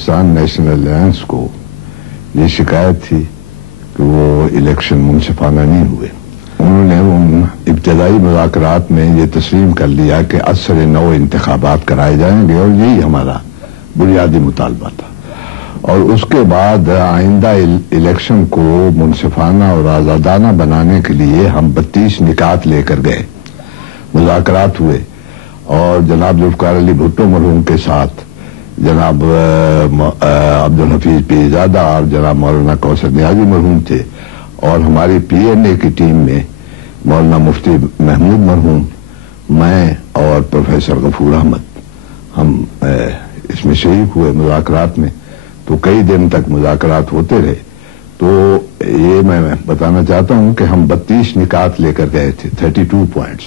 Pakistan national alliance کو یہ شکایت تھی کہ وہ الیکشن منصفانہ نہیں ہوئے. انہوں نے ان ابتدائی مذاکرات میں یہ تسلیم کر لیا کہ اثر نو انتخابات کرائے جائیں گے، اور یہی ہمارا بنیادی مطالبہ تھا. اور اس کے بعد آئندہ الیکشن کو منصفانہ اور آزادانہ بنانے کے لیے ہم 32 نکات لے کر گئے. مذاکرات ہوئے اور جناب ذوالفقار علی بھٹو مرحوم کے ساتھ جناب عبدالحفیظ پیرزادہ اور جناب مولانا کوثر نیازی مرحوم تھے، اور ہماری پی این اے کی ٹیم میں مولانا مفتی محمود مرحوم، میں اور پروفیسر غفور احمد، ہم اس میں شریک ہوئے مذاکرات میں. تو کئی دن تک مذاکرات ہوتے رہے. تو یہ میں بتانا چاہتا ہوں کہ ہم 32 نکات لے کر گئے تھے، 32 پوائنٹس.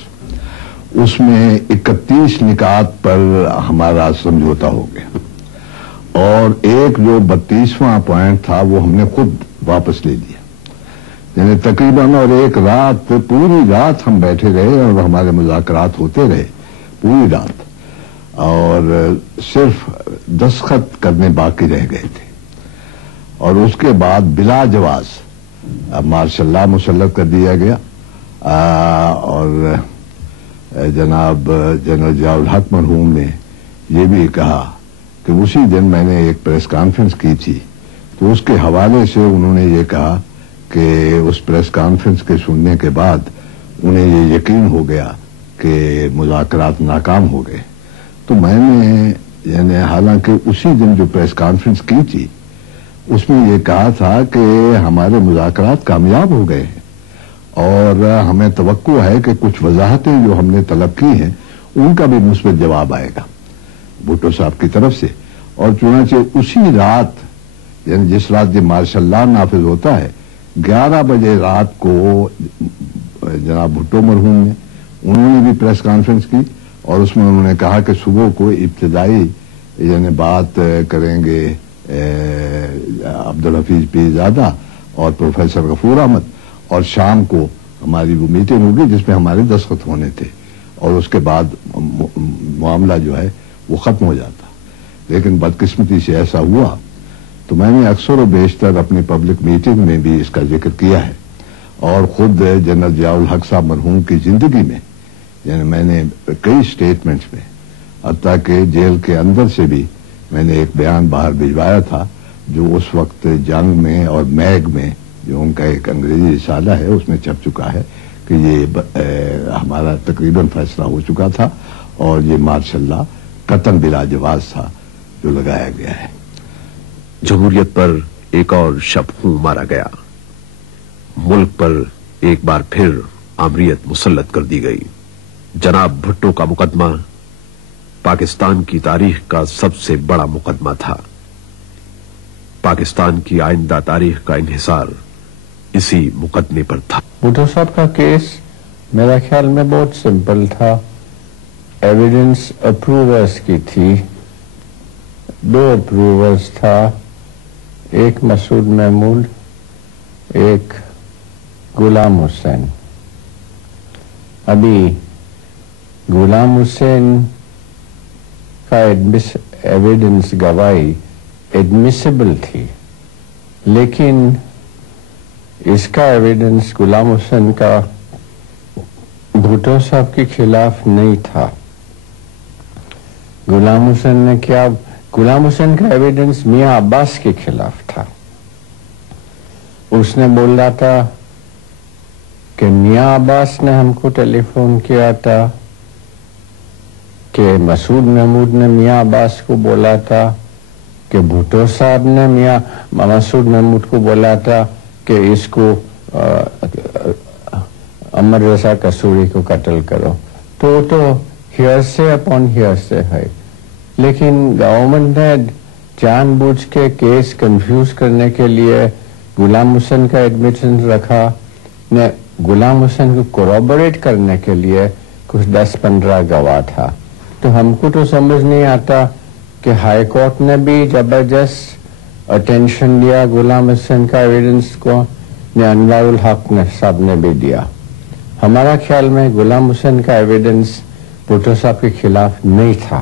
اس میں 31 نکات پر ہمارا سمجھوتا ہو گیا، اور ایک جو 32واں پوائنٹ تھا وہ ہم نے خود واپس لے لیا. یعنی تقریباً اور ایک رات، پوری رات ہم بیٹھے رہے اور ہمارے مذاکرات ہوتے رہے پوری رات، اور صرف دستخط کرنے باقی رہ گئے تھے. اور اس کے بعد بلا جواز مارشل لا مسلط کر دیا گیا. اور جناب جنرل ضیاء الحق مرحوم نے یہ بھی کہا کہ اسی دن میں نے ایک پریس کانفرنس کی تھی، تو اس کے حوالے سے انہوں نے یہ کہا کہ اس پریس کانفرنس کے سننے کے بعد انہیں یہ یقین ہو گیا کہ مذاکرات ناکام ہو گئے. تو میں نے یعنی حالانکہ اسی دن جو پریس کانفرنس کی تھی اس میں یہ کہا تھا کہ ہمارے مذاکرات کامیاب ہو گئے ہیں، اور ہمیں توقع ہے کہ کچھ وضاحتیں جو ہم نے طلب کی ہیں ان کا بھی مثبت جواب آئے گا بھٹو صاحب کی طرف سے. اور چنانچہ اسی رات، یعنی جس رات یہ مارشل لا نافذ ہوتا ہے، 11 بجے رات کو جناب بھٹو مرحوم نے انہوں نے بھی پریس کانفرنس کی، اور اس میں انہوں نے کہا کہ صبح کو ابتدائی یعنی بات کریں گے عبدالحفیظ پیرزادہ اور پروفیسر غفور احمد، اور شام کو ہماری وہ میٹنگ ہوگی جس میں ہمارے دستخط ہونے تھے، اور اس کے بعد معاملہ جو ہے وہ ختم ہو جاتا. لیکن بدقسمتی سے ایسا ہوا. تو میں نے اکثر و بیشتر اپنی پبلک میٹنگ میں بھی اس کا ذکر کیا ہے، اور خود جنرل ضیاء الحق صاحب مرحوم کی زندگی میں یعنی میں نے کئی اسٹیٹمنٹس میں، حتیٰ کہ جیل کے اندر سے بھی میں نے ایک بیان باہر بھجوایا تھا جو اس وقت جنگ میں اور میگ میں جو ان کا ایک انگریزی رسالہ ہے اس میں چھپ چکا ہے کہ یہ ہمارا تقریباً فیصلہ ہو چکا تھا، اور یہ مارشل لا قطعاً بلا جواز تھا جو لگایا گیا ہے. جمہوریت پر ایک اور شب خوں مارا گیا. ملک پر ایک بار پھر آمریت مسلط کر دی گئی. جناب بھٹو کا مقدمہ پاکستان کی تاریخ کا سب سے بڑا مقدمہ تھا. پاکستان کی آئندہ تاریخ کا انحصار اسی مقدمے پر تھا. بھٹو صاحب کا کیس میرا خیال میں بہت سمپل تھا. ایویڈنس اپروورز کی تھی. 2 اپروورز تھا، ایک مسعود محمود، ایک غلام حسین. ابھی غلام حسین کا ایویڈنس گواہی ایڈمیسیبل تھی، لیکن اس کا ایویڈنس غلام حسین کا بھٹو صاحب کے خلاف نہیں تھا. غلام حسین نے کیا، غلام حسین کا ایویڈنس میاں عباس کے خلاف تھا. اس نے بولا تھا کہ میاں عباس نے ہم کو ٹیلی فون کیا تھا، کہ مسعود محمود نے میاں عباس کو بولا تھا، کہ بھٹو صاحب نے میاں مسعود محمود کو بولا تھا کہ اس کو امر رضا قصوری کو قتل کرو. تو ہیئرسے اپون ہیئرسے ہے. لیکن گورنمنٹ نے جان بوجھ کے کیس کنفیوز کرنے کے لیے غلام حسین کا ایڈمیشن رکھا. نے غلام حسین کو کوروبریٹ کرنے کے لیے کچھ 10-15 گواہ تھا. تو ہم کو تو سمجھ نہیں آتا کہ ہائی کورٹ نے بھی زبردست اٹینشن دیا غلام حسین کا ایویڈنس کو، انوار الحق صاحب نے بھی دیا. ہمارا خیال میں غلام حسین کا ایویڈنس بھٹو صاحب کے خلاف نہیں تھا.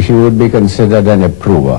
he would be considered an approver.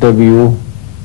the view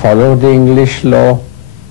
follow the English law,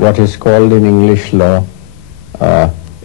what is called in English law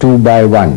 2/1।